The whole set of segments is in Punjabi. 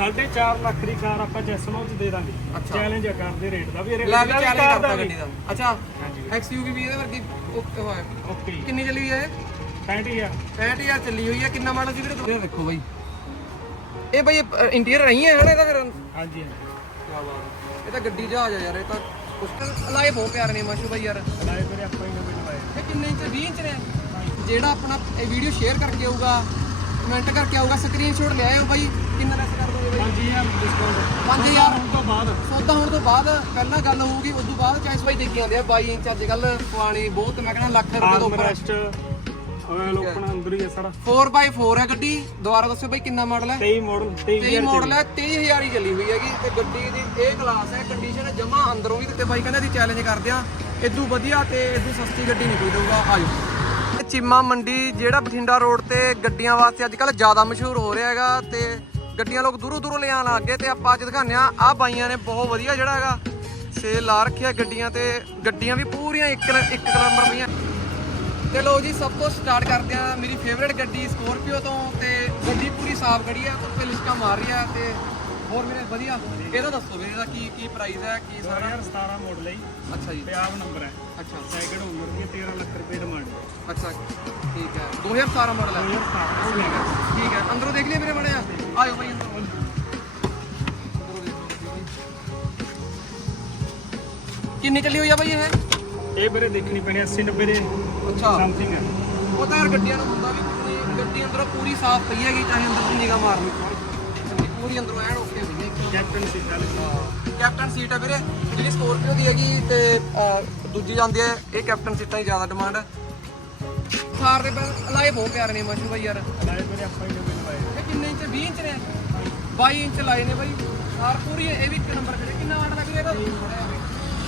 4.5 ਲੱਖ ਦੀ ਕਾਰ ਆਪਾਂ ਜੈਸਨੋ ਚ ਦੇ ਦਾਂਗੇ। ਅੱਛਾ। ਚੈਲੰਜ ਆ ਕਰਦੇ ਰੇਟ ਦਾ ਵੀ ਇਹ ਲੈ ਵੀ ਚੈਲੰਜ ਕਾਰ ਕਰਤਾ ਵੀ। ਗੱਡੀ ਦਾ। ਅੱਛਾ ਹਾਂਜੀ। ਐਕਸਯੂਵੀ ਵੀ ਇਹਦੇ ਵਰਗੀ ਓਕੇ ਹੋਇਆ। ਓਕੇ। ਕਿੰਨੀ ਚੱਲੀ ਹੋਈ ਹੈ ਇਹ? 65000 65000 ਚੱਲੀ ਹੋਈ ਹੈ ਕਿੰਨਾ ਮਾਡਲ ਸੀ ਵੀਰੇ ਇਹ ਦੇਖੋ ਬਾਈ। ਇਹ ਬਾਈ ਇੰਟੀਰੀਅਰ ਰਹੀ ਹੈ ਹਨਾ ਇਹਦਾ ਫਿਰ? ਹਾਂਜੀ ਹਾਂਜੀ। ਕਿਆ ਬਾਤ ਇਹ ਤਾਂ ਗੱਡੀ ਜਹਾਜ਼ ਆ ਯਾਰ ਇਹ ਤਾਂ ਕੁਛ ਲਾਏ ਬਹੁਤ ਪਿਆਰੇ ਨੇ ਮਾਸ਼ੂ ਬਾਈ ਯਾਰ। ਲਾਏ ਵੀਰੇ ਆਪਾਂ ਹੀ ਨਵੇਂ ਲਵਾਏ। ਇਹ ਕਿੰਨੇ ਇੰਚ 20 ਇੰਚ ਨੇ? ਜਿਹੜਾ ਆਪਣਾ ਇਹ ਵੀਡੀਓ ਸ਼ੇਅਰ ਕਰਕੇ ਆਊਗਾ ਕਮੈਂਟ ਕਰਕੇ ਆਊਗਾ ਸਕਰੀਨਸ਼ਾਟ ਲੈ ਆਇਓ ਬਾਈ ਕਿੰਨਾ ਦੋਗੇ 5000 ਡਿਸਕਾਊਂਟ 5000 ਹੁਣ ਤੋਂ ਬਾਅਦ। ਸੌਦਾ ਹੋਣ ਤੋਂ ਬਾਅਦ ਪਹਿਲਾਂ ਗੱਲ ਹੋਊਗੀ ਉਸ ਤੋਂ ਬਾਅਦ ਚਾਈਸ ਬਾਈ ਦੇਖੀ ਜਾਂਦੇ ਆ। 22 ਇੰਚ ਅੱਜ ਕੱਲ ਪੁਆਣੀ ਬਹੁਤ ਮੈਂ ਕਹਿੰਦਾ ਲੱਖ ਰੁਪਏ ਤੋਂ ਉੱਪਰ ਆਰਮਰੈਸਟ ਆਇਲ ਓਪਨ ਅੰਦਰ ਹੀ ਹੈ ਸਾਰਾ। 4x4 ਹੈ ਗੱਡੀ। ਦੁਬਾਰਾ ਦੱਸੋ ਬਾਈ ਕਿੰਨਾ ਮਾਡਲ ਹੈ 23 ਮਾਡਲ 23 23000 ਮਾਡਲ ਹੈ 23000 ਹੀ ਚੱਲੀ ਹੋਈ ਹੈਗੀ। ਤੇ ਗੱਡੀ ਦੀ ਇਹ ਕਲਾਸ ਹੈ ਕੰਡੀਸ਼ਨ ਜਮਾ ਅੰਦਰੋਂ ਵੀ। ਤੇ ਬਾਈ ਕਹਿੰਦਾ ਚੈਲੰਜ ਕਰਦੇ ਆ ਇਦੋਂ ਵਧੀਆ ਤੇ ਇਦੋਂ ਸਸਤੀ ਗੱਡੀ ਨਹੀਂ ਕੋਈ ਦਊਗਾ ਆਜੋ ਚੀਮਾ ਮੰਡੀ ਜਿਹੜਾ ਬਠਿੰਡਾ ਰੋਡ ਤੇ ਗੱਡੀਆਂ ਵਾਸਤੇ ਅੱਜ ਕੱਲ ਜ਼ਿਆਦਾ ਮਸ਼ਹੂਰ ਹੋ ਰਿਹਾ ਹੈਗਾ ਤੇ ਗੱਡੀਆਂ ਲੋਕ ਦੂਰੋਂ ਦੂਰੋਂ ਲਿਆਉਣ ਲੱਗ ਗਏ ਤੇ ਆਪਾਂ ਅੱਜ ਦਿਖਾਉਂਦੇ ਆ ਆ ਬਾਈਆਂ ਨੇ ਬਹੁਤ ਵਧੀਆ ਜਿਹੜਾ ਹੈਗਾ ਸੇਲ ਲਾ ਰੱਖਿਆ ਗੱਡੀਆਂ ਤੇ ਗੱਡੀਆਂ ਵੀ ਪੂਰੀਆਂ ਇੱਕ ਇੱਕ ਨੰਬਰ ਪਈਆਂ। ਤੇ ਲੋ ਜੀ ਸਭ ਤੋਂ ਸਟਾਰਟ ਕਰਦੇ ਆ ਮੇਰੀ ਫੇਵਰੇਟ ਗੱਡੀ ਸਕੋਰਪੀਓ ਤੋਂ ਤੇ ਗੱਡੀ ਪੂਰੀ ਸਾਫ਼ ਖੜੀ ਆ ਕੁੱਤੇ ਲਿਸ਼ਕਾ ਮਾਰ ਰਹੀ ਆ ਤੇ ਹੋਰ ਮੇਰੇ ਵਧੀਆ। ਇਹਦਾ ਦੱਸੋ ਵੀਰੇ ਇਹਦਾ ਕੀ ਕੀ ਪ੍ਰਾਈਸ ਹੈ ਕੀ ਸਾਰਾ? 2017 ਮਾਡਲ ਹੈ ਅੱਛਾ ਜੀ। ਪੰਜਾਬ ਨੰਬਰ ਹੈ ਅੱਛਾ। ਸੈਕਿੰਡ ਓਨਰ ਦੀ 13 ਲੱਖ ਰੁਪਏ ਡਿਮਾਂਡ ਹੈ ਅੱਛਾ ਠੀਕ ਹੈ 2017 ਮਾਡਲ ਹੈ 2017 ਠੀਕ ਹੈ ਠੀਕ ਹੈ ਅੰਦਰੋਂ ਦੇਖ ਲਿਆ ਵੀਰੇ ਮੜਿਆ ਆਇਓ ਭਾਈ ਅੰਦਰੋਂ ਕਿੰਨੀ ਚੱਲੀ ਹੋਈ ਆ ਭਾਈ ਇਹ? ਇਹ ਵੀਰੇ ਦੇਖਣੀ ਪੈਣੀ 80 90 ਦੇ ਅੱਛਾ। ਸਮਥਿੰਗ ਹੈ ਉਹ ਤਾਂ ਯਾਰ ਗੱਡੀਆਂ ਨੂੰ ਹੁੰਦਾ ਵੀ ਕੁਝ ਨਹੀਂ ਗੱਡੀ ਅੰਦਰੋਂ ਪੂਰੀ ਸਾਫ਼ ਪਈ ਹੈਗੀ ਚਾਹੇ ਅੰਦਰ ਤੋਂ ਨਿਗਾਹ ਮਾਰ ਲਈ ਗੱਡੀ ਪੂਰੀ ਅੰਦਰੋਂ ਐਨ ਓਕੇ ਪਈ ਹੈ ਕੈਪਟਨ ਸੀ ਚੱਲ ਕੈਪਟਨ ਸੀਟ ਹੈ ਵੀਰੇ। ਜਿਹੜੀ ਸਕੋਰਪੀਓ ਦੀ ਹੈਗੀ ਤੇ ਦੂਜੀ ਜਾਂਦੀ ਹੈ ਇਹ ਕੈਪਟਨ ਸੀਟਾਂ ਦੀ ਜ਼ਿਆਦਾ ਡਿਮਾਂਡ ਹੈ ਥਾਰ ਦੇ ਪਹਿਲਾਂ ਲਾਏ ਬਹੁਤ ਪਿਆਰੇ ਨੇ ਮਸ਼ੂ ਬਾਈ ਯਾਰ। ਲਾਏ ਵੀਰੇ ਆਪਾਂ ਹੀ ਕਿੰਨੇ ਇੰਚ? 20 ਇੰਚ ਨੇ। 22 ਇੰਚ ਲਾਏ ਨੇ ਬਾਈ। ਥਾਰ ਪੂਰੀ ਇਹ ਵੀ ਇੱਕ ਨੰਬਰ ਕਰੇ ਕਿੰਨਾ ਮਾਡਲ ਹੈ ਵੀਰੇ ਇਹਦਾ?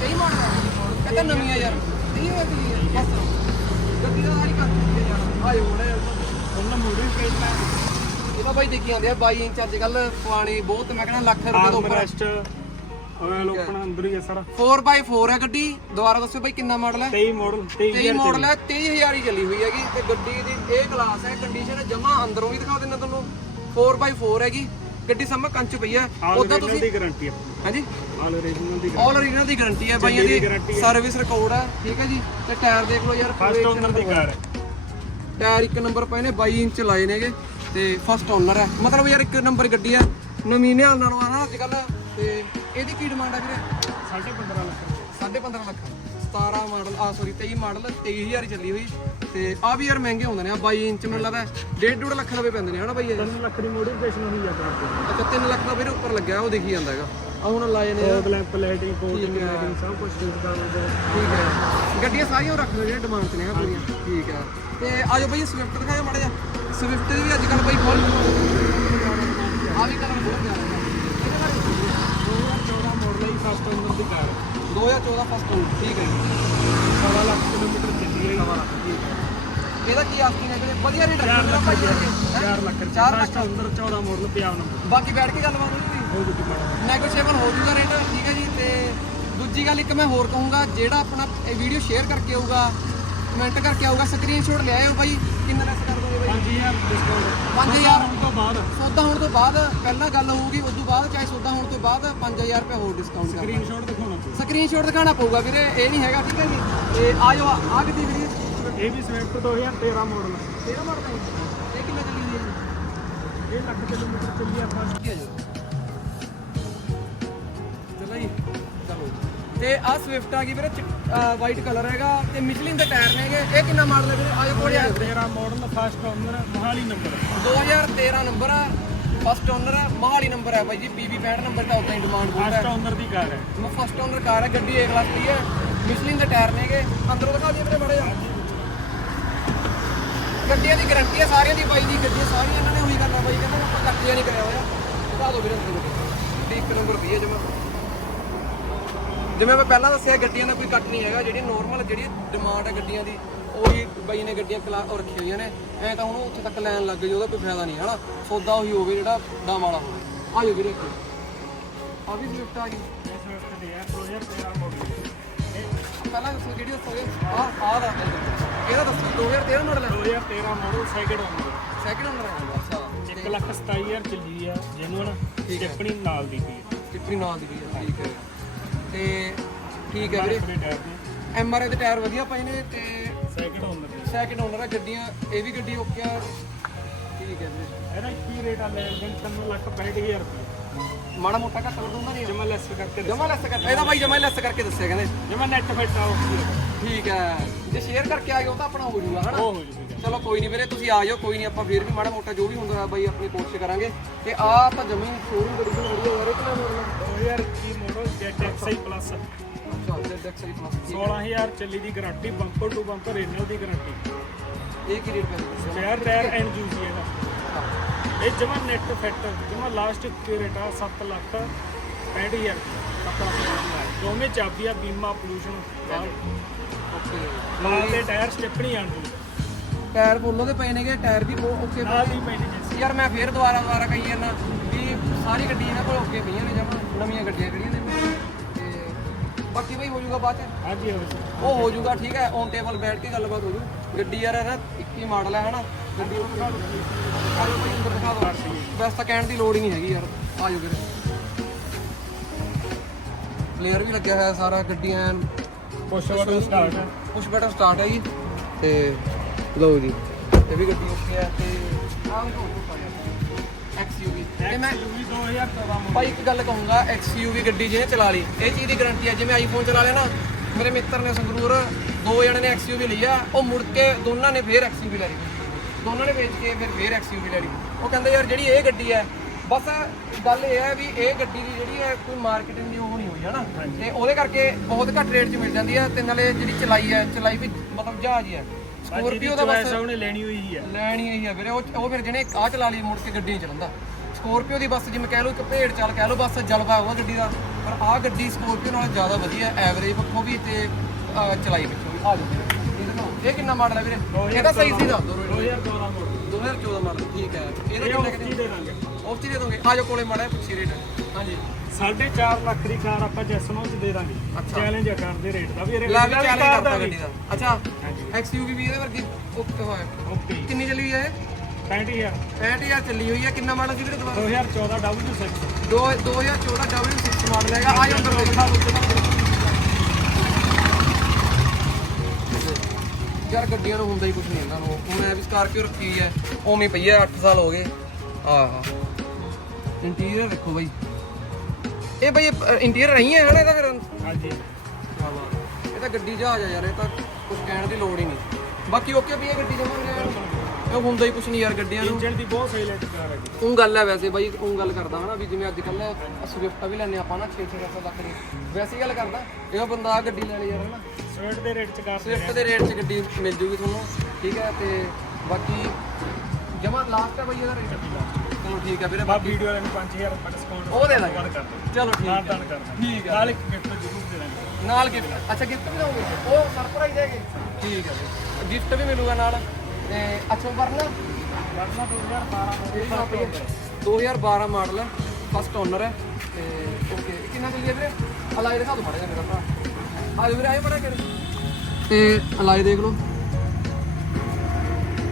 ਕਈ ਮਾਡਲ ਇਹ ਤਾਂ ਨਵੀਂ ਯਾਰ। ਨਹੀਂ ਹੋਇਆ ਕਿ ਬਸ। ਗੱਡੀ ਦਾ ਹਾਈ ਕਰ ਦਿੱਤੀ ਯਾਰ। ਆਇਓ ਹੁਣ ਉਹਨਾਂ ਮੋਡਲ ਪੇਜ ਮੈਂ। ਇਹ ਤਾਂ ਬਾਈ ਦੇਖੀ ਜਾਂਦੇ ਆ 22 ਇੰਚ ਅੱਜ ਕੱਲ ਪੁਆਣੀ ਬਹੁਤ ਮੈਂ ਕਹਿੰਦਾ ਲੱਖ ਰੁਪਏ ਤੋਂ ਉੱਪਰ ਆਰਮਰੈਸਟ ਆਇਲ ਓਪਨ ਅੰਦਰ ਹੀ ਹੈ ਸਾਰਾ। 4x4 ਹੈ ਗੱਡੀ। ਦੁਬਾਰਾ ਦੱਸੋ ਬਾਈ ਕਿੰਨਾ ਮਾਡਲ ਹੈ 23 ਮਾਡਲ 23 23000 ਮਾਡਲ ਹੈ 23000 ਹੀ ਚੱਲੀ ਹੋਈ ਹੈਗੀ। ਤੇ ਗੱਡੀ ਦੀ ਇਹ ਕਲਾਸ ਹੈ ਕੰਡੀਸ਼ਨ ਜਮਾ ਅੰਦਰੋਂ ਵੀ ਦਿਖਾ ਦਿੰਦਾ ਤੁਹਾਨੂੰ। 4x4 ਹੈਗੀ। ਗੱਡੀ ਸਮਾਂ ਕੰਚ ਪਈ ਹੈ। ਉਦਾਂ ਤੁਸੀਂ ਦੀ ਗਾਰੰਟੀ ਹੈ। ਹਾਂਜੀ? ਆਲ ਓਰੀਜਨਲ ਦੀ ਆਲ ਓਰੀਜਨਲ ਦੀ ਗਾਰੰਟੀ ਹੈ ਬਾਈਆਂ ਦੀ। ਸਰਵਿਸ ਰਿਕਾਰਡ ਹੈ। ਠੀਕ ਹੈ ਜੀ? ਤੇ ਟਾਇਰ ਦੇਖ ਲਓ ਯਾਰ ਫਸਟ ਓਨਰ ਦੀ ਕਾਰ ਹੈ। ਟਾਇਰ ਇੱਕ ਨੰਬਰ ਪਏ ਨੇ 22 ਇੰਚ ਲਾਏ ਨੇਗੇ ਤੇ ਫਸਟ ਓਨਰ ਹੈ। ਮਤਲਬ ਯਾਰ ਇੱਕ ਨੰਬਰ ਗੱਡੀ ਹੈ। ਨਵੀਂ ਨਿਹਾਲ ਨਾਲੋਂ ਆ ਨਾ ਅੱਜ ਕੱਲ ਤੇ ਇਹਦੀ ਕੀ ਡਿਮਾਂਡ ਹੈ ਵੀਰੇ? 15.5 ਲੱਖ ਰੁਪਏ। 15.5 ਲੱਖ। 17 ਮਾਡਲ ਆ ਸੌਰੀ 23 ਮਾਡਲ 23000 ਚੱਲੀ ਹੋਈ। ਤੇ ਆ ਵੀ ਯਾਰ ਮਹਿੰਗੇ ਹੁੰਦੇ ਨੇ ਆ 22 ਇੰਚ ਮੈਨੂੰ ਲੱਗਦਾ 1.5 ਲੱਖ ਰੁਪਏ ਪੈਂਦੇ ਨੇ ਹਨਾ ਬਾਈ ਇਹ? 3 ਲੱਖ ਦੀ ਮੋਡੀਫਿਕੇਸ਼ਨ ਹੋਈ ਆ ਕਾਰ ਦੀ ਅੱਛਾ 3 ਲੱਖ ਦਾ ਵੀਰੇ ਉੱਪਰ ਲੱਗਿਆ ਉਹ ਦੇਖੀ ਜਾਂਦਾ ਹੈਗਾ। ਆ ਹੁਣ ਲਾਏ ਨੇ fog lamp lighting coating. Lighting ਸਭ ਕੁਝ ਠੀਕ ਹੈ। ਗੱਡੀਆਂ ਸਾਰੀਆਂ ਰੱਖ ਲਓ ਜਿਹੜੇ ਡਿਮਾਂਡ ਤੇ ਨੇ ਆ ਪੂਰੀਆਂ ਠੀਕ ਹੈ। ਤੇ ਆਜੋ ਬਾਈ ਸਵਿਫਟ ਦਿਖਾਓ ਮਾੜਾ ਜਿਹਾ। ਸਵਿਫਟ ਦੀ ਵੀ ਅੱਜ ਕੱਲ ਬਾਈ ਫੁੱਲ ਆ ਵੀ ਕਲਰ ਬਹੁਤ ਪਿਆਰਾ ਹੈ ਇਹਦੇ ਬਾਰੇ ਦੱਸੋ। 2014 ਮਾਡਲ ਹੀ ਫਸਟ ਓਨਰ ਦੀ ਕਾਰ 2014 ਫਸਟ ਓਨ ਠੀਕ ਹੈ 16 ਲੱਖ ਕਿਲੋਮੀਟਰ ਚੱਲੀ ਹੈ। ਇਹਦਾ ਕੀ ਆਸਕੀ ਨੇ ਵੀਰੇ ਵਧੀਆ ਰੇਟ ਰੱਖਿਆ ਮੇਰਾ ਭਾਈ ਇਹ 4 ਲੱਖ ਰੁਪਏ। 4 first owner 14 model Punjab number ਬਾਕੀ ਬੈਠ ਕੇ ਗੱਲਬਾਤ ਹੋਈ ਹੋ ਜੂਗੀ ਮਾਡਲ ਨੈਗੋਸ਼ੀਏਬਲ ਹੋ ਜੂਗਾ ਰੇਟ ਠੀਕ ਹੈ ਜੀ ਤੇ ਦੂਜੀ ਗੱਲ ਇੱਕ ਮੈਂ ਹੋਰ ਕਹੂੰਗਾ ਜਿਹੜਾ ਆਪਣਾ ਇਹ ਵੀਡੀਓ ਸ਼ੇਅਰ ਕਰਕੇ ਆਊਗਾ ਕਮੈਂਟ ਕਰਕੇ ਆਊਗਾ ਸਕਰੀਨਸ਼ਾਟ ਲੈ ਆਇਓ ਬਾਈ ਕਿੰਨਾ ਲੈਸ ਦੋਗੇ ਬਾਈ 5000 ਡਿਸਕਾਊਂਟ 5000 ਹੁਣ ਤੋਂ ਬਾਅਦ। ਸੌਦਾ ਹੋਣ ਤੋਂ ਬਾਅਦ ਪਹਿਲਾਂ ਗੱਲ ਹੋਊਗੀ ਉਸ ਤੋਂ ਬਾਅਦ ਚਾਹੇ ਸੌਦਾ ਹੋਣ ਤੋਂ ਬਾਅਦ 5000 ਰੁਪਏ ਹੋਰ ਡਿਸਕਾਊਂਟ ਕਰ ਸਕਰੀਨਸ਼ਾਟ ਦਿਖਾਉਣਾ ਪਊ। ਸਕਰੀਨਸ਼ਾਟ ਦਿਖਾਣਾ ਪਊਗਾ ਵੀਰੇ ਇਹ ਨਹੀਂ ਹੈਗਾ ਠੀਕ ਹੈ ਜੀ? ਤੇ ਆਜੋ ਆ ਗੱਡੀ ਵੀਰੇ? ਇਹ ਵੀ ਸਵਿਫਟ 2013 ਮਾਡਲ ਹੈ ਤੇਰਾ ਮਾਡਲ ਹੈ ਜੀ? ਇਹ ਕਿੰਨਾ ਚੱਲੀ ਹੈ ਜੀ? ਇਹ ਲੱਖ ਕਿਲੋਮੀਟਰ ਚੱਲੀ ਆ ਫਸਟ ਚਲੋ ਤੇ ਆ ਸਵਿਫਟ ਆ ਗਈ ਵੀਰੇ ਵਾਈਟ ਕਲਰ ਹੈਗਾ ਤੇ ਮਿਸ਼ਲਿਨ ਦੇ ਟਾਇਰ ਨੇਗੇ ਇਹ ਕਿੰਨਾ ਮਾਡਲ ਹੈ ਵੀਰੇ? ਆਜੋ ਕੋਲ ਆ 13 model first owner Mohali number 2013 number ਆ ਫਸਟ ਓਨਰ ਆ ਮਹਾਲੀ ਨੰਬਰ ਹੈ ਬਾਈ ਜੀ BB 65 ਨੰਬਰ ਤਾਂ ਉਦਾਂ ਹੀ ਡਿਮਾਂਡ ਬਹੁਤ ਫਸਟ ਹੈ ਓਨਰ ਦੀ ਕਾਰ ਹੈ। ਮੈਂ ਫਸਟ ਓਨਰ ਕਾਰ ਹੈ ਗੱਡੀ ਏ ਕਲਾਸ ਦੀ ਹੈ। ਮਿਸ਼ਲਿਨ ਦੇ ਟਾਇਰ ਨੇਗੇ ਅੰਦਰੋਂ ਦਿਖਾ ਦਈਏ ਵੀਰੇ ਬੜੇ ਗੱਡੀਆਂ ਦੀ ਗਾਰੰਟੀ ਹੈ ਸਾਰਿਆਂ ਦੀ ਬਾਈ ਦੀ ਗੱਡੀਆਂ ਸਾਰੀਆਂ ਇਹਨਾਂ ਨੇ ਉਹੀ ਕਰਨਾ ਬਾਈ ਕਹਿੰਦੇ ਆਪਾਂ ਕੱਟਿਆ ਨਹੀਂ ਕਰਿਆ ਹੋਇਆ। ਦਿਖਾ ਦਿਓ ਵੀਰੇ। ਇੱਕ ਨੰਬਰ ਦੀ ਹੈ ਜਮਾ। ਜਿਵੇਂ ਮੈਂ ਪਹਿਲਾਂ ਦੱਸਿਆ ਗੱਡੀਆਂ ਦਾ ਕੋਈ ਕੱਟ ਨਹੀਂ ਹੈਗਾ। ਜਿਹੜੀ ਨਾਰਮਲ ਜਿਹੜੀ ਡਿਮਾਂਡ ਹੈ ਗੱਡੀਆਂ ਦੀ ਉਹੀ ਬਾਈ ਨੇ ਗੱਡੀਆਂ ਕਲਾ ਉਹ ਰੱਖੀਆਂ ਹੋਈਆਂ ਨੇ। ਐ ਤਾਂ ਹੁਣ ਉਹ ਉੱਥੇ ਤੱਕ ਲੈਣ ਲੱਗ ਗਏ ਉਹਦਾ ਕੋਈ ਫਾਇਦਾ ਨਹੀਂ ਹਨਾ? ਸੌਦਾ ਉਹੀ ਹੋਵੇ ਜਿਹੜਾ ਦਮ ਵਾਲਾ ਹੋਵੇ। ਆਜੋ ਵੀਰੇ ਆ ਵੀ ਸਵਿਫਟ ਆ ਗਈ। ਇਹ ਸਵਿਫਟ ਦੀ ਹੈ 2013 ਮਾਡਲ ਪਹਿਲਾਂ ਦੱਸੋ ਜਿਹੜੀ ਦੱਸੋਗੇ ਆ ਆ ਦਾ ਇਹਦਾ ਦੱਸੋ 2013 ਮਾਡਲ ਹੈ? 2013 model second owner second number ਹੈ ਅੱਛਾ। 1 ਲੱਖ 27000 ਚੱਲੀ ਆ ਜੈਨੂਨ ਠੀਕ ਹੈ। ਟਿੱਪਣੀ ਨਾਲ ਦੀ ਪਈ ਹੈ। ਚਿੱਟਰੀ ਨਾਲ ਦੀ ਵੀ ਹੈ ਠੀਕ ਹੈ। ਤੇ ਠੀਕ ਹੈ ਵੀਰੇ। ਐਮ ਆਰ ਆਈ ਦੇ ਟਾਇਰ ਵਧੀਆ ਪਏ ਨੇ ਤੇ ਸੈਕਿੰਡ ਓਨਰ ਸੈਕਿੰਡ ਓਨਰ ਆ ਗੱਡੀਆਂ ਇਹ ਵੀ ਗੱਡੀ ਓਕੇ ਆ। ਠੀਕ ਹੈ ਵੀਰੇ। ਇਹਦਾ ਕੀ ਰੇਟ ਆ? ਲੈਣ ਦੇਣ 3 ਲੱਖ 65000 ਰੁਪਏ। ਮਾੜਾ ਮੋਟਾ ਘੱਟ ਕਰ ਦੂੰਗਾ ਨਹੀਂ। ਜਮਾ ਲੈਸ ਕਰਕੇ ਜਮਾ ਲੈਸ ਕਰ ਇਹਦਾ ਬਾਈ ਜਮਾ ਲੈਸ ਕਰਕੇ ਦੱਸਿਆ ਕਹਿੰਦੇ। ਜਮਾ ਨੈਟ ਫਿੱਟ ਆ ਠੀਕ ਹੈ। ਜੇ ਸ਼ੇਅਰ ਕਰਕੇ ਆ ਗਏ ਉਹ ਤਾਂ ਆਪਣਾ ਹੋ ਜੂਗਾ ਹਨਾ? ਹੋ ਜੂਗਾ ਚਲੋ ਕੋਈ ਨਹੀਂ ਵੀਰੇ ਤੁਸੀਂ ਆ ਜਾਓ ਕੋਈ ਨਹੀਂ ਆਪਾਂ ਫੇਰ ਵੀ ਮਾੜਾ ਮੋਟਾ ਜੋ ਵੀ ਹੁੰਦਾ ਬਾਈ ਆਪਣੀ ਕੋਸ਼ਿਸ਼ ਕਰਾਂਗੇ। ਤੇ ਆ ਤਾਂ ਜਮੀ ਸ਼ੋਰੂਮ ਬਣੀ ਹੋਈ ਹੈ ਯਾਰ ਇਹ ਕਿੰਨਾ ਮੋਡਲ 2021 ਮਾਡਲ ਐਕਸਆਈ ਪਲੱਸ। ਅੱਛਾ ਜ਼ੈਡ ਐਕਸਲ ਪਲੱਸ 16000 ਚੱਲੀ ਦੀ guarantee bumper to bumper renewal ਦੀ ਗਾਰੰਟੀ ਇਹ ਕੀ ਰੇਟ ਪੈਂਦਾ ਸਪੇਅਰ ਟਾਇਰ ਐਂਡ ਜੂਸੀ ਇਹਦਾ। ਇਹ ਜਮਾ ਨੈਟ ਫਿੱਟ ਜਮਾ ਲਾਸਟ ਰੇਟ ਆ 7 ਲੱਖ 65000 ਆਪਣਾ ਦੋਵੇਂ ਚਾਬੀਆਂ ਬੀਮਾ ਪੋਲੂਸ਼ਨ ਓਕੇ ਨਾਲ ਦੇ ਟਾਇਰ ਸਟੈਪਣੀ ਆਣ ਦੂ ਟਾਇਰ ਫੁੱਲ ਦੇ ਪਏ ਨੇਗੇ ਟਾਇਰ ਵੀ ਬਹੁਤ ਓਕੇ ਨਾਲ ਹੀ ਪੈਣੀ ਜਿਸ ਯਾਰ ਮੈਂ ਫੇਰ ਦੁਬਾਰਾ ਦੁਬਾਰਾ ਕਹੀ ਜਾਂਦਾ ਵੀ ਸਾਰੀ ਗੱਡੀਆਂ ਇਹਨਾਂ ਕੋਲ ਓਕੇ ਪਈਆਂ ਨੇ ਜਮਾ ਨਵੀਆਂ ਗੱਡੀਆਂ ਕਿਹੜੀਆਂ ਨੇ? ਬਾਕੀ ਬਈ ਹੋ ਜਾਊਗਾ ਬਾਅਦ ਚ। ਹਾਂਜੀ ਹੋ ਉਹ ਹੋ ਜਾਊਗਾ ਠੀਕ ਹੈ। ਔਨ ਟੇਬਲ ਬੈਠ ਕੇ ਗੱਲਬਾਤ ਹੋ ਜੂ ਗੱਡੀ ਯਾਰ ਨਾ 21 ਮਾਡਲ ਹੈ ਹਨਾ? ਗੱਡੀ ਉਹ ਦਿਖਾ ਦਿਓ। ਭਾਈ ਅੰਦਰ ਦਿਖਾ ਦਿਓ। ਵੈਸੇ ਤਾਂ ਕਹਿਣ ਦੀ ਲੋੜ ਹੀ ਨਹੀਂ ਹੈਗੀ ਯਾਰ। ਆ ਜਾਓ ਵੀਰੇ। ਪਲੇਅਰ ਵੀ ਲੱਗਿਆ ਹੋਇਆ ਸਾਰਾ ਗੱਡੀਆਂ। ਐਨ push button start push button start ਹੈ ਜੀ। ਤੇ ਲਓ ਜੀ ਇਹ ਵੀ ਗੱਡੀ ਓਕੇ ਹੈ ਤੇ ਆਹ ਐਕਸਯੂਵੀ ਤੇ ਮੈਂ ਵੀ 2014 ਮਾਡਲ ਭਾਈ ਇੱਕ ਗੱਲ ਕਹੂੰਗਾ ਐਕਸਯੂਵੀ ਗੱਡੀ ਜਿਹਨੇ ਚਲਾ ਲਈ ਇਹ ਚੀਜ਼ ਦੀ ਗਾਰੰਟੀ ਹੈ ਜਿਵੇਂ ਆਈਫੋਨ ਚਲਾ ਲਿਆ ਨਾ ਮੇਰੇ ਮਿੱਤਰ ਨੇ ਸੰਗਰੂਰ ਦੋ ਜਣੇ ਨੇ ਐਕਸਯੂਵੀ ਲਈ ਆ ਉਹ ਮੁੜ ਕੇ ਦੋਨਾਂ ਨੇ ਫੇਰ ਐਕਸਯੂਵੀ ਲੈ ਲਈ। ਦੋਨਾਂ ਨੇ ਵੇਚ ਕੇ ਫਿਰ ਫੇਰ ਐਕਸਯੂਵੀ ਲੈ ਲਈ। ਉਹ ਕਹਿੰਦੇ ਯਾਰ ਜਿਹੜੀ ਇਹ ਗੱਡੀ ਹੈ ਬਸ ਗੱਲ ਇਹ ਹੈ ਵੀ ਇਹ ਗੱਡੀ ਦੀ ਜਿਹੜੀ ਹੈ ਕੋਈ ਮਾਰਕੀਟਿੰਗ ਦੀ ਉਹ ਨਹੀਂ ਹੋਈ ਹੈ ਨਾ ਤੇ ਉਹਦੇ ਕਰਕੇ ਬਹੁਤ ਘੱਟ ਰੇਟ 'ਚ ਮਿਲ ਜਾਂਦੀ ਹੈ ਤੇ ਨਾਲੇ ਜਿਹੜੀ ਚਲਾਈ ਹੈ ਚਲਾਈ ਵੀ ਮਤਲਬ ਜਹਾਜ਼ ਹੀ ਹੈ। ਸਕੋਰਪੀਓ ਦਾ ਬਸ ਉਹਨੇ ਲੈਣੀ ਹੋਈ ਹੈ ਲੈਣੀ ਹੀ ਆ ਵੀਰੇ ਉਹ ਉਹ ਫਿਰ ਜਿਹਨੇ ਆਹ ਚਲਾ ਲਈ ਮੁੜ ਕੇ ਗੱਡੀ ਨਹੀਂ ਚਲਾਉਂਦਾ। ਸਕੋਰਪੀਓ ਦੀ ਬੱਸ ਜਿਵੇਂ ਕਹਿ ਲਓ ਇੱਕ ਭੇਡ ਚੱਲ ਕਹਿ ਲਓ ਬੱਸ ਜਲਵਾ ਹੋਊਗਾ ਗੱਡੀ ਦਾ ਪਰ ਆਹ ਗੱਡੀ ਸਕੋਰਪੀਓ ਨਾਲੋਂ ਜ਼ਿਆਦਾ ਵਧੀਆ ਐਵਰੇਜ ਪੱਖੋਂ ਵੀ ਤੇ ਅਹ, ਚਲਾਈ ਪਿੱਛੋਂ ਵੀ ਆ ਜਾਓ ਇਹ ਕਿੰਨਾ ਮਾਡਲ ਹੈ ਵੀਰੇ? ਇਹ ਤਾਂ ਸਹੀ ਸੀ ਦੱਸ ਦਿਓ 2014 ਮਾਡਲ 2014 ਮਾਡਲ ਠੀਕ ਹੈ। ਇਹਦਾ ਇਹ ਕਿੰਨਾ ਉਹ ਕਿੰਨਾ? ਦੇ ਦਾਂਗੇ। ਉਸ ਚ ਦੇ ਦੋਗੇ। ਆ ਜਾਓ ਕੋਲੇ ਮਾੜਾ ਜਿਹਾ ਪੁੱਛੀ ਰੇਟ ਹਾਂਜੀ। 4.5 ਲੱਖ ਦੀ ਕਾਰ ਆਪਾਂ ਜੈਸਨੋ ਚ ਦੇ ਦਾਂਗੇ। ਅੱਛਾ। ਚੈਲੰਜ ਕਰਦੇ ਰੇਟ ਦਾ ਵੀ ਲਾ ਵੀ ਇਹਦਾ ਚੈਲੰਜ ਕਾਰ ਕਰਤਾ ਦਾ। ਗੱਡੀ ਦਾ। ਅੱਛਾ। ਹਾਂਜੀ। ਐਕਸਯੂਵੀ ਵੀ ਇਹਦੇ ਵਰਗੀ। ਓਕੇ ਹੋਇਆ। ਓਕੇ। ਕਿੰਨੀ ਚੱਲੀ ਹੋਈ ਹੈ ਇਹ? 65000 65000 ਚੱਲੀ ਹੋਈ ਹੈ। ਕਿੰਨਾ ਮਾਡਲ ਸੀ ਵੀਰੇ ਦੁਬਾਰਾ? 2014 W6 ਦੋ 2014 W6 ਮਾਡਲ ਹੈਗਾ। ਆ ਜਾਓ ਅੰਦਰ ਦੇਖੋ ਯਾਰ ਗੱਡੀਆਂ ਨੂੰ ਹੁੰਦਾ ਹੀ ਕੁਝ ਨਹੀਂ ਇਹਨਾਂ ਨੂੰ। ਹੁਣ ਐ ਵੀ ਸਕਾਰਪੀਓ ਰੱਖੀ ਹੈ। ਪਈ ਹੈ 8 ਸਾਲ ਹੋ ਗਏ। ਆਹ। ਇੰਟੀਰੀਅਰ ਦੇਖੋ ਬਾਈ। ਇਹ ਬਈ ਇੰਟੀਰੀਅਰ ਨਹੀਂ ਹੈ ਹਨਾ ਇਹਦਾ ਫਿਰ? ਹਾਂਜੀ। ਇਹ ਤਾਂ ਗੱਡੀ ਜਹਾਜ਼ ਆ ਯਾਰ ਇਹ ਤਾਂ ਕੁਝ ਕਹਿਣ ਦੀ ਲੋੜ ਹੀ ਨਹੀਂ। ਬਾਕੀ ਓਕੇ ਵੀ ਇਹ ਗੱਡੀ ਜਮਾਂਗੇ ਇਹ ਹੁੰਦਾ ਹੀ ਕੁਝ ਨਹੀਂ ਯਾਰ ਗੱਡੀਆਂ ਨੂੰ। ਇੰਜਨ ਦੀ ਬਹੁਤ ਸਹੀ ਲੈਟ ਕਾਰ ਹੈ ਉਹ ਗੱਲ ਹੈ ਵੈਸੇ ਬਾਈ ਉਹ ਗੱਲ ਕਰਦਾ ਹਨਾ ਵੀ ਜਿਵੇਂ ਅੱਜ ਕੱਲ ਸਵਿਫਟ ਵੀ ਲੈਣੇ ਆਪਾਂ ਨਾ 6-6 ਲੱਖ ਦੀ। ਵੈਸੇ ਗੱਲ ਕਰਦਾ ਇਹ ਬੰਦਾ ਆ ਗੱਡੀ ਲੈ ਲਈ ਯਾਰ ਹਨਾ। ਸਵਿਫਟ ਦੇ ਰੇਟ ਚ ਕਾਰ ਸਵਿਫਟ ਦੇ ਰੇਟ 'ਚ ਗੱਡੀ ਮਿਲ ਜੂਗੀ ਤੁਹਾਨੂੰ ਠੀਕ ਹੈ ਤੇ ਬਾਕੀ ਜਮਾ ਲਾਸਟ ਹੈ ਬਾਈ ਇਹਦਾ ਰੇਟ ਚਲੋ ਠੀਕ ਹੈ ਵੀਰੇ ਬਾ ਵੀਡੀਓ ਵਾਲੇ ਨੂੰ 5000 ਰੁਪਏ ਡਿਸਕਾਊਂਟ ਉਹ ਦੇ ਦਾਂਗੇ। ਕਰ ਦਿਓ ਚਲੋ ਠੀਕ ਨਾਲ ਤਾਂ ਕਰਦਾ ਠੀਕ ਹੈ ਨਾਲ ਇੱਕ ਗਿਫਟ ਜ਼ਰੂਰ ਦੇ ਦਾਂਗੇ। ਨਾਲ ਗਿਫਟ ਅੱਛਾ ਗਿਫਟ ਵੀ ਦੋਗੇ ਉਹ ਸਰਪ੍ਰਾਈਜ਼ ਹੈਗੇ। ਠੀਕ ਹੈ ਜੀ। ਗਿਫਟ ਵੀ ਮਿਲੂਗਾ ਨਾਲ। ਤੇ ਅੱਛਾ ਵਰਨਾ ਵਰਨਾ 2012 2012 ਮਾਡਲ ਹੈ ਫਸਟ ਓਨਰ ਹੈ ਤੇ ਓਕੇ ਕਿੰਨਾ ਚੱਲੀ ਹੈ ਵੀਰੇ? ਅਲਾਈ ਦਿਖਾ ਦੋ ਮਾੜਾ ਜਿਹਾ ਮੇਰਾ ਭਰਾ। ਆ ਵੀਰੇ ਆਏ ਬੜਾ ਕਰ ਤੇ? ਅਲਾਈ ਦੇਖ ਲਓ।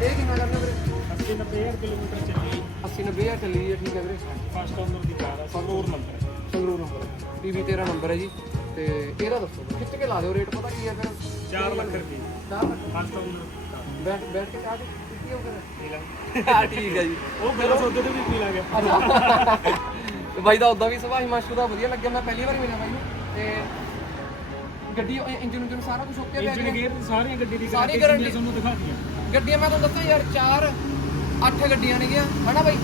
ਇਹ ਕਿੰਨਾ ਕਰਨਾ ਵੀਰੇ? 80 90000 ਕਿਲੋਮੀਟਰ ਚੱਲੀ। 80 90 ਹਜ਼ਾਰ ਚੱਲੀ ਹੈ ਠੀਕ ਹੈ ਵੀਰੇ। ਫਸਟ ਓਨਰ ਦੀ ਕਾਰ ਹੈ ਸੰਗਰੂਰ ਨੰਬਰ ਹੈ। ਸੰਗਰੂਰ ਨੰਬਰ ਪੀਵੀ 13 ਨੰਬਰ ਹੈ ਜੀ। ਤੇ ਇਹਦਾ ਦੱਸੋ ਖਿੱਚ ਕੇ ਲਾ ਦਿਓ ਰੇਟ ਪਤਾ ਕੀ ਹੈ ਫਿਰ? 4 ਲੱਖ ਰੁਪਏ। ਚਾਰ ਲੱਖ। ਫਸਟ ਓਨਰ ਬੈਠ ਬੈਠ ਕੇ ਚਾਹ ਦੀ ਕੀਤੀ ਹੋ ਫਿਰ? ਹਾਂ ਠੀਕ ਹੈ ਜੀ। ਉਹ ਬਿਲ ਸੌਦੇ ਤੇ ਵੀ ਪੀ ਲਾਂਗੇ। ਤੇ ਬਾਈ ਦਾ ਉਦਾਂ ਵੀ ਸੁਭਾਅ ਹਿਮਾਂਸ਼ੂ ਦਾ ਵਧੀਆ ਲੱਗਿਆ। ਮੈਂ ਪਹਿਲੀ ਵਾਰ ਮਿਲਿਆ ਬਾਈ ਨੂੰ। ਤੇ ਗੱਡੀ ਇੰਜਨ ਇੰਜਨ ਸਾਰਾ ਕੁਝ ਓਕੇ ਪਿਆ ਇੰਜਨ ਗੇਅਰ ਸਾਰੀਆਂ ਗੱਡੀ ਦੀ ਸਾਰੀ guarantee guarantee। ਤੁਹਾਨੂੰ ਦਿਖਾ ਦਿਆਂ ਗੱਡੀਆਂ ਮੈਂ ਤੁਹਾਨੂੰ ਦੱਸਾਂ ਯਾਰ 4 8 ਗੱਡੀਆਂ ਨੇਗੀਆਂ। ਹਨਾ ਬਾਈ?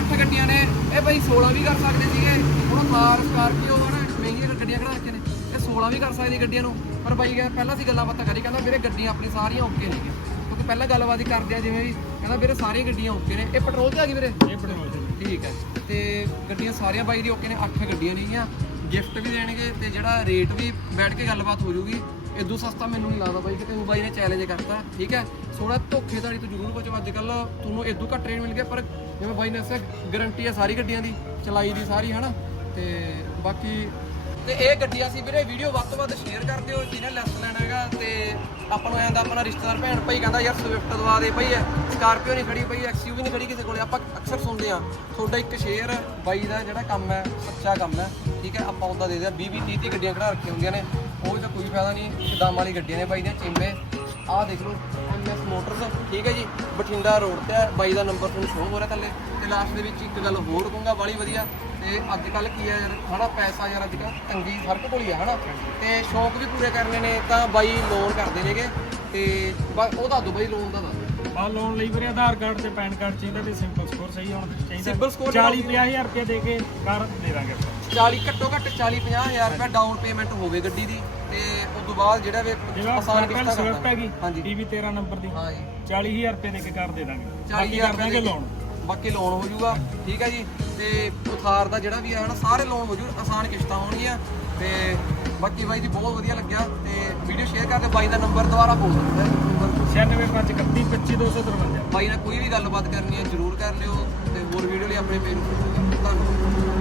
8 ਗੱਡੀਆਂ ਨੇ। ਇਹ ਬਾਈ 16 ਵੀ ਕਰ ਸਕਦੇ ਸੀਗੇ। ਹੁਣ ਥਾਰ ਸਕਾਰਪੀਓ ਹਨਾ ਮਹਿੰਗੀਆਂ ਗੱਡੀਆਂ ਕਿਹੜਾ ਰੱਖੇ ਨੇ। ਇਹ 16 ਵੀ ਕਰ ਸਕਦੇ ਗੱਡੀਆਂ ਨੂੰ। ਪਰ ਬਾਈ ਪਹਿਲਾਂ ਸੀ ਗੱਲਾਂ ਬਾਤਾਂ ਕਰੀ। ਕਹਿੰਦਾ ਵੀਰੇ ਗੱਡੀਆਂ ਆਪਣੀ ਸਾਰੀਆਂ ਓਕੇ ਨੇਗੀਆਂ। ਪਹਿਲਾਂ ਗੱਲਬਾਤ ਹੀ ਕਰਦੇ ਆ ਜਿਵੇਂ ਵੀ ਕਹਿੰਦਾ ਵੀਰੇ ਸਾਰੀਆਂ ਗੱਡੀਆਂ ਓਕੇ ਨੇ। ਇਹ ਪੈਟਰੋਲ ਤੇ ਆ ਗਈ ਵੀਰੇ? ਇਹ ਪੈਟਰੋਲ ਤੇ। ਠੀਕ ਹੈ। ਤੇ ਗੱਡੀਆਂ ਸਾਰੀਆਂ ਬਾਈ ਦੀ ਓਕੇ ਨੇ 8 ਗੱਡੀਆਂ ਨੇਗੀਆਂ ਗਿਫਟ ਵੀ ਦੇਣਗੇ ਤੇ ਜਿਹੜਾ ਰੇਟ ਵੀ ਬੈਠ ਕੇ ਗੱਲਬਾਤ ਹੋ ਜਾਊਗੀ ਇਦੋਂ ਸਸਤਾ ਮੈਨੂੰ ਨਹੀਂ ਲੱਗਦਾ ਬਾਈ ਕਿਤੇ ਉਹ ਬਾਈ ਨੇ ਚੈਲੰਜ ਕਰਤਾ। ਠੀਕ ਹੈ। ਥੋੜਾ ਧੋਖੇਧਾਰੀ ਤੋਂ ਜ਼ਰੂਰ ਬਚੋ ਅੱਜ ਕੱਲ ਤੁਹਾਨੂੰ ਇਦੋਂ ਘੱਟ ਰੇਟ ਮਿਲ ਗਿਆ ਪਰ ਜਿਵੇਂ ਬਾਈ ਨੇ ਦੱਸਿਆ ਗਾਰੰਟੀ ਹੈ ਸਾਰੀ ਗੱਡੀਆਂ ਦੀ ਚਲਾਈ ਦੀ ਸਾਰੀ ਹਨਾ? ਤੇ ਬਾਕੀ ਤੇ ਇਹ ਗੱਡੀ ਅਸੀਂ ਵੀਰੇ ਵੀਡੀਓ ਵੱਧ ਤੋਂ ਵੱਧ ਸ਼ੇਅਰ ਕਰ ਦਿਓ ਜਿਹਨੇ ਲੈਸ ਲੈਣਾ ਹੈਗਾ ਤੇ ਆਪਾਂ ਨੂੰ ਆਂਦਾ ਆਪਣਾ ਰਿਸ਼ਤੇਦਾਰ ਭੈਣ ਭਾਈ ਕਹਿੰਦਾ, ਯਾਰ ਸਵਿਫਟ ਦਵਾ ਦੇ ਭਾਈ ਸਕਾਰਪੀਓ ਨਹੀਂ ਖੜੀ ਭਾਈ ਐਕਸਯੂਵੀ ਨਹੀਂ ਖੜੀ ਕਿਸੇ ਕੋਲੇ। ਆਪਾਂ ਅਕਸਰ ਸੁਣਦੇ ਆ ਤੁਹਾਡਾ ਇੱਕ ਸ਼ੇਅਰ ਬਾਈ ਦਾ ਜਿਹੜਾ ਕੰਮ ਹੈ, ਸੱਚਾ ਕੰਮ ਹੈ, ਠੀਕ ਹੈ? ਆਪਾਂ ਉਹਦਾ ਦੇ ਦਿਆ 20 20 30 30 ਗੱਡੀਆਂ ਖੜਾ ਰੱਖੀਆਂ ਹੁੰਦੀਆਂ ਨੇ, ਉਹ ਤਾਂ ਕੋਈ ਫਾਇਦਾ ਨਹੀਂ ਦਮ ਵਾਲੀ ਗੱਡੀਆਂ ਨੇ ਬਾਈ ਦੀਆਂ, ਚਿੰਬੇ। ਆਹ ਦੇਖ ਲਓ ਐਮਐਸ ਮੋਟਰਸ ਠੀਕ ਹੈ ਜੀ? ਬਠਿੰਡਾ ਰੋਡ ਤੇ ਹੈ, ਬਾਈ ਦਾ ਨੰਬਰ ਤੁਹਾਨੂੰ ਸ਼ੋਅ ਹੋ ਰਿਹਾ ਥੱਲੇ। ਤੇ ਲਾਸਟ ਦੇ ਵਿੱਚ ਇੱਕ ਗੱਲ ਹੋਰ ਕਹੂੰਗਾ ਬਾਲੀ ਵਧੀਆ। ਤੇ ਅੱਜ ਕੱਲ ਕੀ ਹੈ ਯਾਰ ਹਨਾ ਪੈਸਾ ਯਾਰ ਅੱਜ ਕੱਲ ਤੰਗੀ ਹਰ ਇੱਕ ਕੋਲ ਹੀ ਹੈ ਹਨਾ। ਤੇ ਸ਼ੌਂਕ ਵੀ ਪੂਰੇ ਕਰਨੇ ਨੇ ਤਾਂ ਬਾਈ ਲੋਨ ਕਰਦੇ ਨੇਗੇ। ਤੇ ਬਸ ਉਹ ਦੱਸ ਦਿਓ ਬਾਈ ਲੋਨ ਦਾ ਦੱਸ ਦਿਓ ਬਾ ਲੋਨ ਲਈ ਵੀਰੇ ਆਧਾਰ ਕਾਰਡ ਤੇ ਪੈਨ ਕਾਰਡ ਚਾਹੀਦਾ ਤੇ ਸਿੰਪਲ ਸਕੋਰ ਸਹੀ ਹੋਣਾ ਚਾਹੀਦਾ। Simple score 40 50000 ਰੁਪਏ ਦੇ ਕੇ ਕਾਰ ਦੇ ਦਾਂਗੇ ਆਪਾਂ। 40 ਘੱਟੋ ਘੱਟ 40 50000 ਰੁਪਏ ਡਾਊਨ ਪੇਮੈਂਟ ਹੋਵੇ ਗੱਡੀ ਦੀ ਤੇ ਉਸ ਤੋਂ ਬਾਅਦ ਜਿਹੜਾ ਵੀ ਜਿਹੜਾ ਆਸਾਨ ਸਕਾਰਪੀਓ ਕਿਸ਼ਤਾਂ ਸਵਿਫਟ ਕਰਦਾ ਹੈਗੀ ਹਾਂਜੀ। ਟੀਵੀ 13 ਨੰਬਰ ਦੀ ਹਾਂ ਜੀ। 40000 ਰੁਪਏ ਦੇ ਕੇ ਕਾਰ ਦੇ ਦਾਂਗੇ। 40000 ਬਾਕੀ ਕਰ ਦਾਂਗੇ ਦੇ ਕੇ- ਲੋਨ ਬਾਕੀ ਲੋਨ ਹੋ ਜਾਊਗਾ ਠੀਕ ਹੈ ਜੀ? ਤੇ ਉਥਾਰ ਦਾ ਜਿਹੜਾ ਵੀ ਹੈ ਹਨਾ ਸਾਰੇ ਲੋਨ ਹੋ ਜੂ ਆਸਾਨ ਕਿਸ਼ਤਾਂ ਹੋਣਗੀਆਂ। ਤੇ ਬਾਕੀ ਬਾਈ ਜੀ ਬਹੁਤ ਵਧੀਆ ਲੱਗਿਆ ਤੇ ਵੀਡੀਓ ਸ਼ੇਅਰ ਕਰਕੇ ਬਾਈ ਦਾ ਨੰਬਰ ਦੁਬਾਰਾ ਬੋਲ ਦਿੰਦਾ ਨੰਬਰ 9531325253 ਬਾਈ ਨਾਲ ਕੋਈ ਵੀ ਗੱਲਬਾਤ ਕਰਨੀ ਹੈ ਜਰੂਰ ਕਰ ਲਿਓ ਤੇ ਹੋਰ ਵੀਡੀਓ ਲਈ ਆਪਣੇ ਪੇਜ ਨੂੰ ਧੰਨਵਾਦ